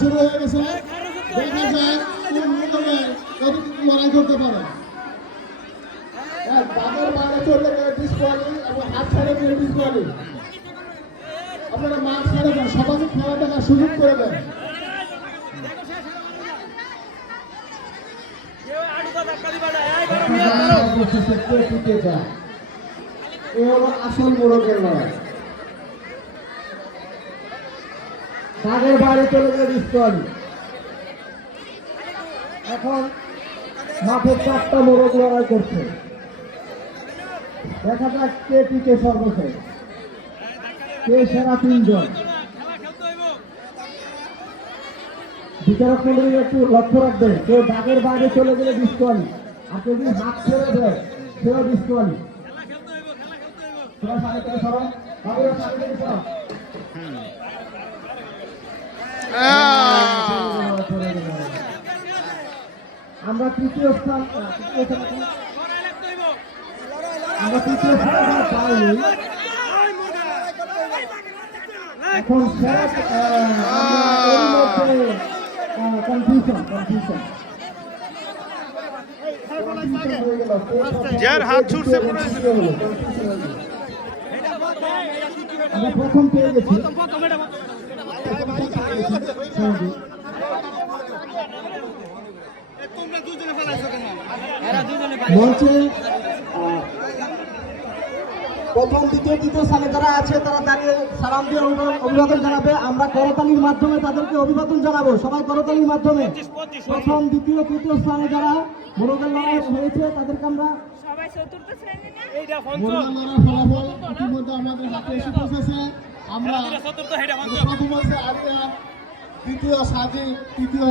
শুরু হয়ে গেছে। দেখা যায় কোন নিয়মে কতটুকু লড়াই করতে পারে। বাঘের বাইরে চলে গেলে ডিসকোয়ালি এবং হাত ছাড়া গেলে ডিসকোয়ালি। আপনারা মাঠ ছেড়ে দেন, সবাইকে খেলা দেখার সুযোগ করে দেন। আসল মোড়কের লড়াই। বাঘের বাইরে চলে গেলে ডিসকোয়ালি। এখন মাঠে 4টা মোড়ক লড়াই করছে। দেখা যাক কে টিকে সর্বশেষ, কে সেরা 3 জন। বিচারক মন্ডলী একটু লক্ষ্য রাখবেন, কেউ দাগের বাইরে চলে গেলে ডিসকোয়ালি, আর কেউ যদি হাত ছেড়ে দেয় সেও ডিসকোয়ালি। আমরা তৃতীয় স্থান পাইনি। এখন যার হাত ছুটছে আমরা প্রথম পেয়ে গেছি। মঞ্চে প্রথম দ্বিতীয় তৃতীয় স্থানে যারা আছে তারা দাঁড়িয়ে সালাম দিয়ে অভিবাদন জানাবে। আমরা করতালির মাধ্যমে তাদেরকে অভিবাদন জানাবো। সবাই করতালির মাধ্যমে প্রথম দ্বিতীয় তৃতীয় স্থানে যারা মোরগের লড়াই হয়েছে তাদেরকে আমরা ইতিমধ্যে আমাদের হাতে এসে পৌঁছেছে। আমরা প্রথম হচ্ছে আরিয়া, দ্বিতীয় সাজি, তৃতীয়